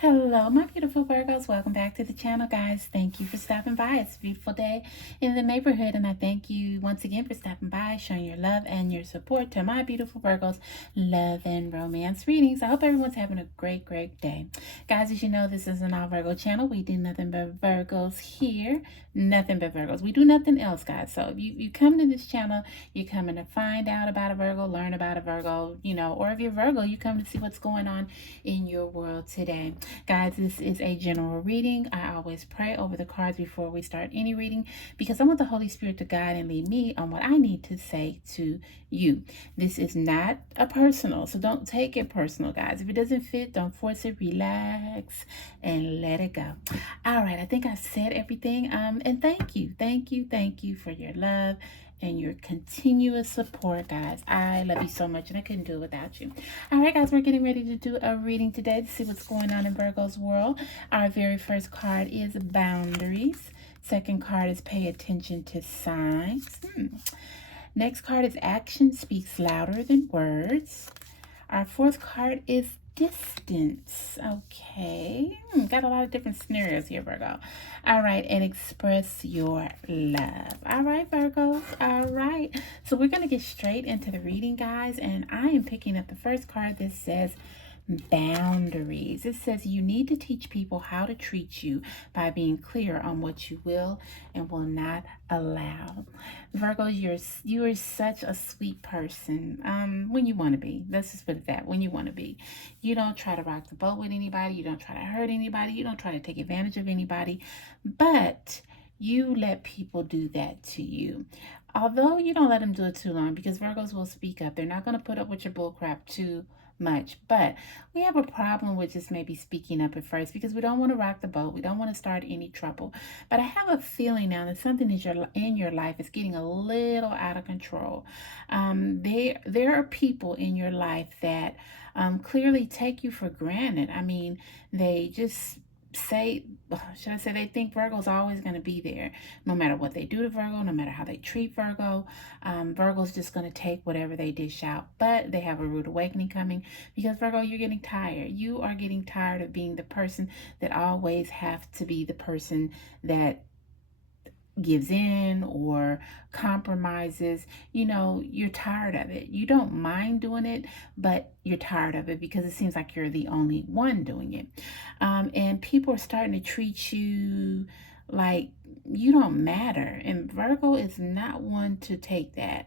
Hello, my beautiful Virgos. Welcome back to the channel, guys. Thank you for stopping by. It's a beautiful day in the neighborhood, and I thank you once again for stopping by, showing your love and your support to my beautiful Virgos love and romance readings. I hope everyone's having a great day. Guys, as you know, this is an all Virgo channel. We do nothing but Virgos here. Nothing but Virgos. We do nothing else, guys. So if you come to this channel, you're coming to find out about a Virgo, learn about a Virgo, or if you're Virgo, you come to see what's going on in your world today. Guys, this is a general reading. I always pray over the cards before we start any reading because I want the Holy Spirit to guide and lead me on what I need to say to you. This is not a personal, so don't take it personal, guys. If it doesn't fit, don't force it. Relax and let it go. All right, I think I said everything. And thank you for your love and your continuous support, guys. I love you so much, and I couldn't do it without you. All right, guys, we're getting ready to do a reading today to see what's going on in Virgo's world. Our very first card is boundaries. Second card is pay attention to signs. Next card is action speaks louder than words. Our fourth card is distance. Okay. Got a lot of different scenarios here, Virgo. All right. And express your love. All right, Virgos. All right. So we're going to get straight into the reading, guys. And I am picking up the first card that says boundaries. It says you need to teach people how to treat you by being clear on what you will and will not allow. Virgo, you are such a sweet person when you want to be. Let's just put it that, when you want to be. You don't try to rock the boat with anybody. You don't try to hurt anybody. You don't try to take advantage of anybody. But you let people do that to you. Although you don't let them do it too long, because Virgos will speak up. They're not going to put up with your bullcrap too much, but we have a problem with just maybe speaking up at first because we don't want to rock the boat. We don't want to start any trouble. But I have a feeling now that something in your life is getting a little out of control. There are people in your life that clearly take you for granted. I mean, they just they think Virgo's always going to be there no matter what they do to Virgo, no matter how they treat Virgo. Virgo's just going to take whatever they dish out, but they have a rude awakening coming because Virgo, you're getting tired. You are getting tired of being the person that always have to be the person that gives in or compromises. You're tired of it. You don't mind doing it, but you're tired of it because it seems like you're the only one doing it. And people are starting to treat you like you don't matter. And Virgo is not one to take that.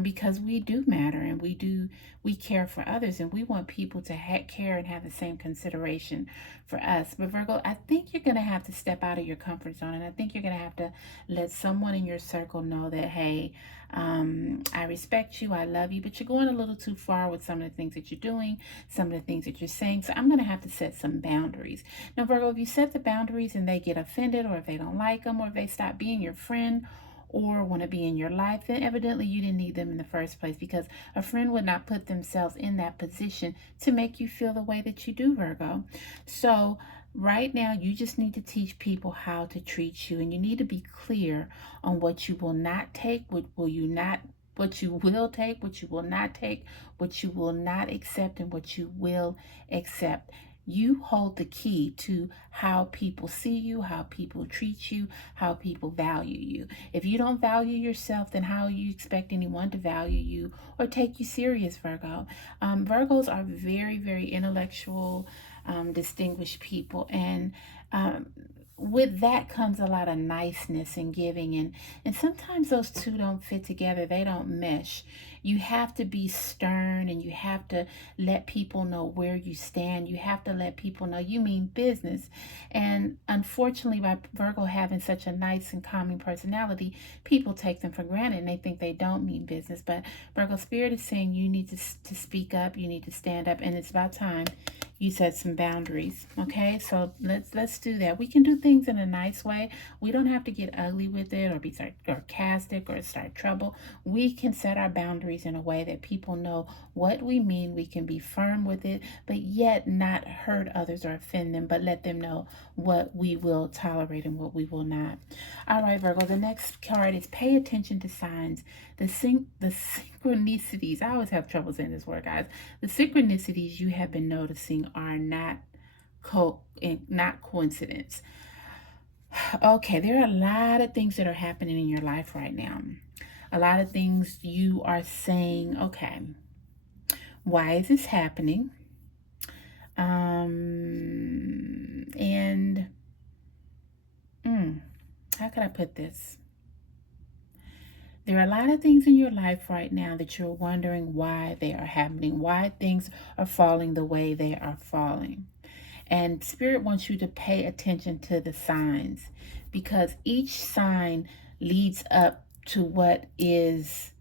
Because we do matter and we care for others and we want people to care and have the same consideration for us. But Virgo, I think you're going to have to step out of your comfort zone, and I think you're going to have to let someone in your circle know that, hey, I respect you, I love you, but you're going a little too far with some of the things that you're doing, some of the things that you're saying. So I'm going to have to set some boundaries. Now, Virgo, if you set the boundaries and they get offended, or if they don't like them, or if they stop being your friend, or want to be in your life, then evidently you didn't need them in the first place, because a friend would not put themselves in that position to make you feel the way that you do, Virgo. So right now, you just need to teach people how to treat you, and you need to be clear on what you will not take, what you will take, what you will not take, what you will not accept, and what you will accept. You hold the key to how people see you, how people treat you, how people value you. If you don't value yourself, then how you expect anyone to value you or take you serious, Virgo? Virgos are very intellectual, distinguished people, and with that comes a lot of niceness and giving, and sometimes those two don't fit together. They don't mesh. You have to be stern, and you have to let people know where you stand. You have to let people know you mean business. And unfortunately, by Virgo having such a nice and calming personality, people take them for granted and they think they don't mean business. But Virgo spirit is saying you need to speak up, you need to stand up, and it's about time you set some boundaries. Okay, so let's do that. We can do things in a nice way. We don't have to get ugly with it or be sarcastic or start trouble. We can set our boundaries in a way that people know what we mean. We can be firm with it, but yet not hurt others or offend them, but let them know what we will tolerate and what we will not. All right, Virgo, the next card is pay attention to signs. The synchronicities, I always have trouble saying this word, guys. The synchronicities you have been noticing are not not coincidence. Okay, there are a lot of things that are happening in your life right now. A lot of things you are saying, okay, why is this happening? And how could I put this? There are a lot of things in your life right now that you're wondering why they are happening, why things are falling the way they are falling. And Spirit wants you to pay attention to the signs, because each sign leads up to what is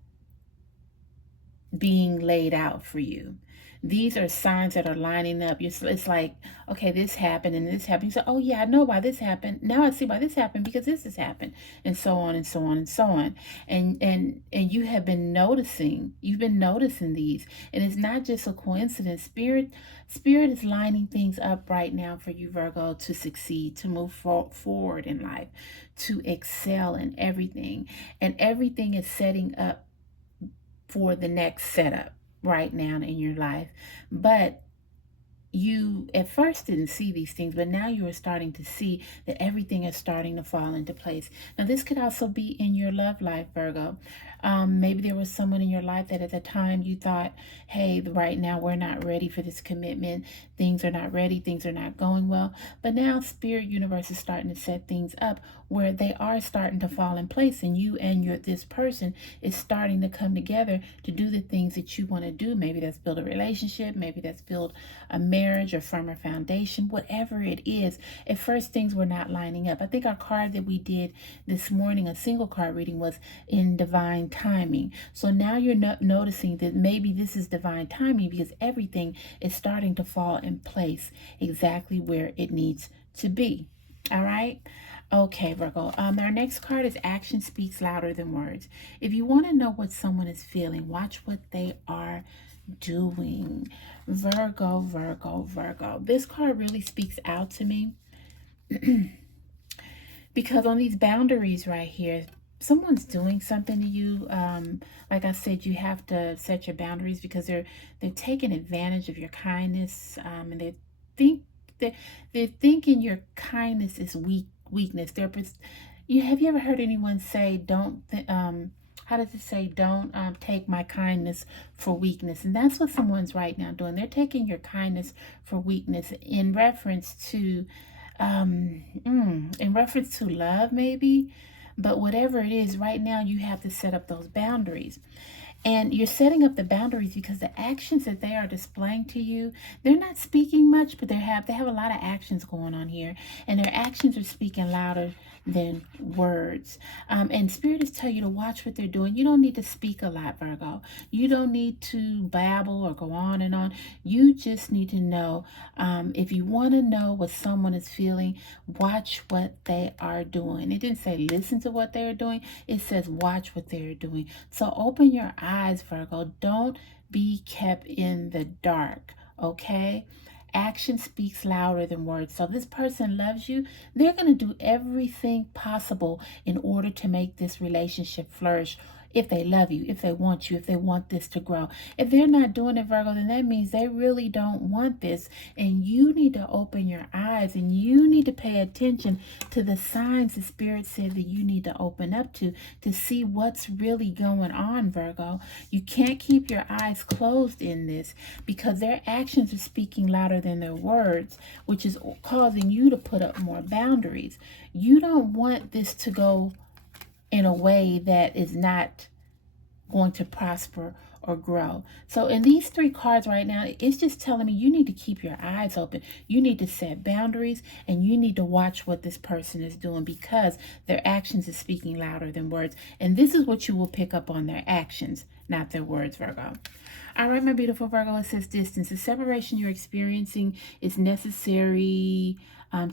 being laid out for you. These are signs that are lining up. It's like, okay, this happened and this happened. You say, oh yeah, I know why this happened. Now I see why this happened, because this has happened, and so on and so on and so on. And you have been noticing. You've been noticing these, and it's not just a coincidence. Spirit is lining things up right now for you, Virgo, to succeed, to move forward in life, to excel in everything, and everything is setting up for the next setup right now in your life. But you at first didn't see these things, but now you are starting to see that everything is starting to fall into place. Now, this could also be in your love life, Virgo. Maybe there was someone in your life that at the time you thought, hey, right now we're not ready for this commitment. Things are not ready. Things are not going well. But now Spirit Universe is starting to set things up where they are starting to fall in place, and you and this person is starting to come together to do the things that you want to do. Maybe that's build a relationship. Maybe that's build a marriage or firmer foundation, whatever it is. At first, things were not lining up. I think our card that we did this morning, a single card reading, was in divine timing. So now you're noticing that maybe this is divine timing, because everything is starting to fall in place exactly where it needs to be. All right. Okay, Virgo. Our next card is action speaks louder than words. If you want to know what someone is feeling, watch what they are doing. Virgo, Virgo, Virgo. This card really speaks out to me because on these boundaries right here, someone's doing something to you. Like I said, you have to set your boundaries because they're taking advantage of your kindness, and they're thinking your kindness is weakness. Have you ever heard anyone say, "Don't"? How does it say? Don't take my kindness for weakness. And that's what someone's right now doing. They're taking your kindness for weakness in reference to love, maybe. But whatever it is, right now you have to set up those boundaries. And you're setting up the boundaries because the actions that they are displaying to you, they're not speaking much, but they have a lot of actions going on here. And their actions are speaking louder than words. And Spirit is telling you to watch what they're doing. You don't need to speak a lot, Virgo. You don't need to babble or go on and on. You just need to know. If you want to know what someone is feeling, watch what they are doing. It didn't say listen to what they're doing. It says watch what they're doing. So open your eyes, Virgo. Don't be kept in the dark, okay? Action speaks louder than words. So this person loves you. They're going to do everything possible in order to make this relationship flourish. If they love you, if they want you, if they want this to grow. If they're not doing it, Virgo, then that means they really don't want this. And you need to open your eyes, and you need to pay attention to the signs the Spirit said that you need to open up to see what's really going on, Virgo. You can't keep your eyes closed in this, because their actions are speaking louder than their words, which is causing you to put up more boundaries. You don't want this to go in a way that is not going to prosper or grow. So in these three cards right now, it's just telling me you need to keep your eyes open. You need to set boundaries, and you need to watch what this person is doing, because their actions is speaking louder than words. And this is what you will pick up on: their actions, not their words, Virgo. All right, my beautiful Virgo, it says distance. The separation you're experiencing is necessary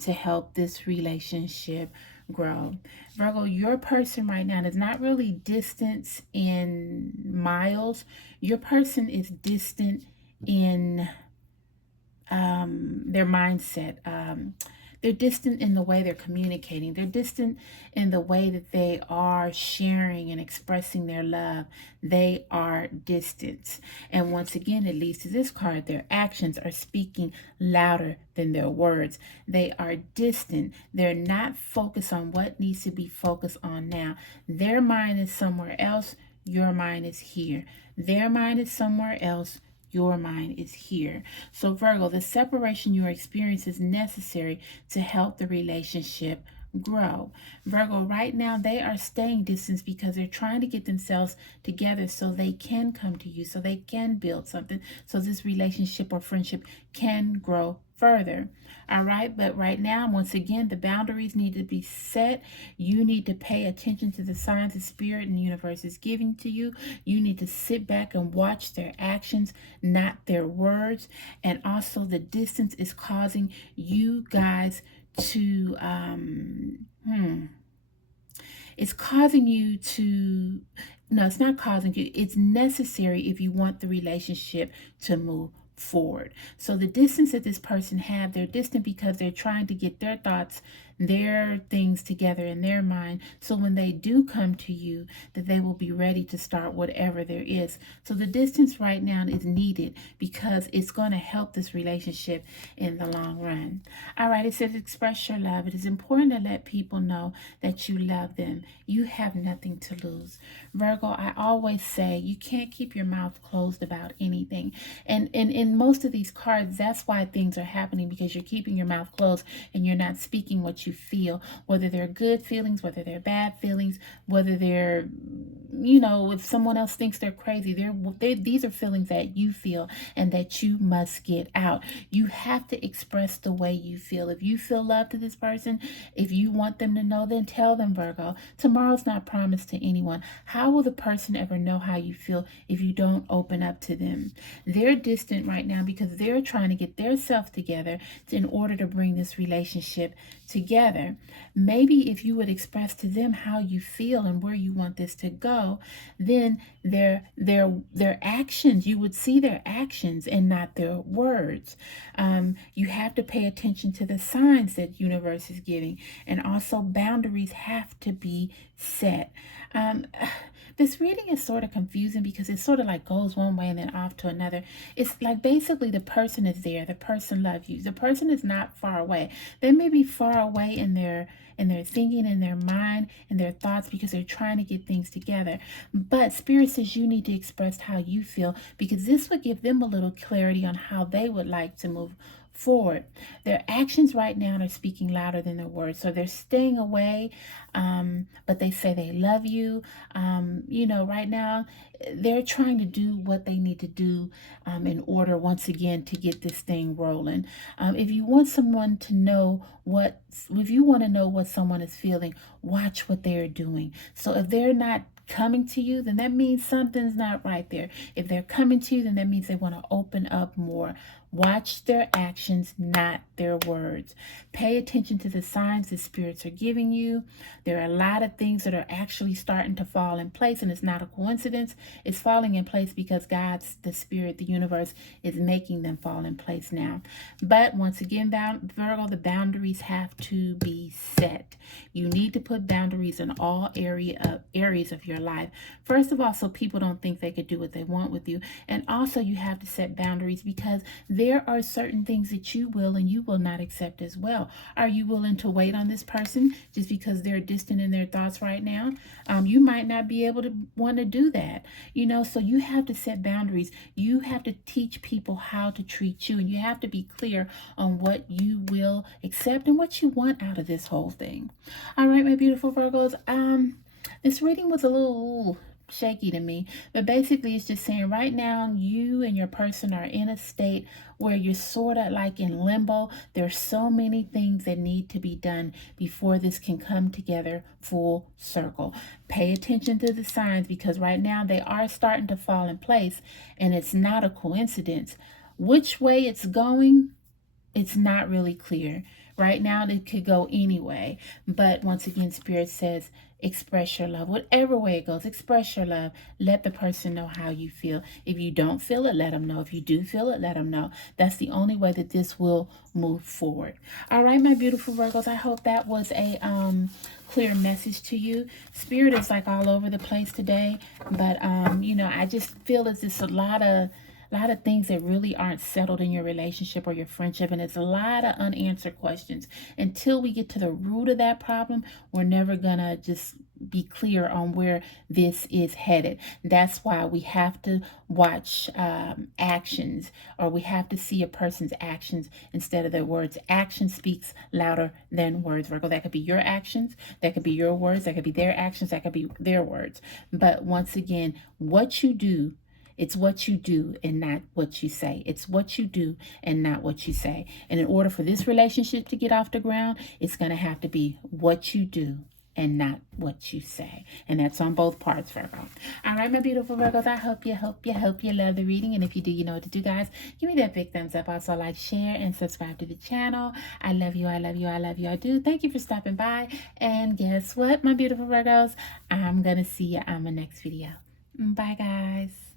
to help this relationship grow. Virgo, your person right now is not really distance in miles. Your person is distant in their mindset. They're distant in the way they're communicating. They're distant in the way that they are sharing and expressing their love. They are distant. And once again, it leads to this card. Their actions are speaking louder than their words. They are distant. They're not focused on what needs to be focused on now. Their mind is somewhere else. Your mind is here. Their mind is somewhere else. Your mind is here. So Virgo, the separation you experience is necessary to help the relationship grow. Virgo, right now they are staying distance because they're trying to get themselves together so they can come to you, so they can build something, so this relationship or friendship can grow further. All right, but right now, once again, the boundaries need to be set. You need to pay attention to the signs the spirit and the universe is giving to you. You need to sit back and watch their actions, not their words. And also, the distance is causing you guys to it's causing you to, no, it's not causing you, it's necessary if you want the relationship to move forward. So the distance that this person have, they're distant because they're trying to get their thoughts, their things together in their mind, so when they do come to you, that they will be ready to start whatever there is. So the distance right now is needed because it's going to help this relationship in the long run. All right, it says express your love. It is important to let people know that you love them. You have nothing to lose. Virgo, I always say you can't keep your mouth closed about anything. And in most of these cards, that's why things are happening, because you're keeping your mouth closed and you're not speaking what you feel, whether they're good feelings, whether they're bad feelings, whether they're, if someone else thinks they're crazy, these are feelings that you feel and that you must get out. You have to express the way you feel. If you feel love to this person, if you want them to know, then tell them, Virgo. Tomorrow's not promised to anyone. How will the person ever know how you feel if you don't open up to them? They're distant right now because they're trying to get their self together in order to bring this relationship together. Maybe if you would express to them how you feel and where you want this to go, then their actions, you would see their actions and not their words. You have to pay attention to the signs that universe is giving, and also boundaries have to be set. This reading is sort of confusing because it sort of like goes one way and then off to another. It's like basically the person is there, the person loves you, the person is not far away. They may be far away in their thinking, in their mind, in their thoughts, because they're trying to get things together. But Spirit says you need to express how you feel, because this would give them a little clarity on how they would like to move forward. Their actions right now are speaking louder than their words. So they're staying away, but they say they love you. Right now they're trying to do what they need to do in order, once again, to get this thing rolling. If you want someone to know if you want to know what someone is feeling, watch what they're doing. So if they're not coming to you, then that means something's not right there. If they're coming to you, then that means they want to open up more. Watch their actions, not their words. Pay attention to the signs the spirits are giving you. There are a lot of things that are actually starting to fall in place, and it's not a coincidence. It's falling in place because the spirit, the universe is making them fall in place now. But once again, Virgo, the boundaries have to be set. You need to put boundaries in all areas of your life. First of all, so people don't think they could do what they want with you. And also you have to set boundaries because there are certain things that you will and you will not accept as well. Are you willing to wait on this person just because they're distant in their thoughts right now? You might not be able to want to do that, so you have to set boundaries. You have to teach people how to treat you, and you have to be clear on what you will accept and what you want out of this whole thing. All right, my beautiful Virgos. This reading was a little shaky to me, but basically it's just saying right now you and your person are in a state where you're sort of like in limbo. There's so many things that need to be done before this can come together full circle. Pay attention to the signs, because right now they are starting to fall in place, and it's not a coincidence. Which way it's going, it's not really clear. Right now, it could go anyway. But once again, Spirit says, express your love. Whatever way it goes, express your love. Let the person know how you feel. If you don't feel it, let them know. If you do feel it, let them know. That's the only way that this will move forward. All right, my beautiful Virgos, I hope that was a clear message to you. Spirit is like all over the place today. But, you know, I just feel it's just a lot of things that really aren't settled in your relationship or your friendship, and it's a lot of unanswered questions. Until we get to the root of that problem, we're never gonna just be clear on where this is headed. That's why we have to watch actions, or we have to see a person's actions instead of their words. Action speaks louder than words, Virgo. That could be your actions, that could be your words, that could be their actions, that could be their words. But once again, what you do, it's what you do and not what you say. It's what you do and not what you say. And in order for this relationship to get off the ground, it's going to have to be what you do and not what you say. And that's on both parts, Virgo. All right, my beautiful Virgos, I hope you love the reading. And if you do, you know what to do, guys. Give me that big thumbs up. Also, like, share, and subscribe to the channel. I love you. I love you. I love you. I do. Thank you for stopping by. And guess what, my beautiful Virgos? I'm going to see you on my next video. Bye, guys.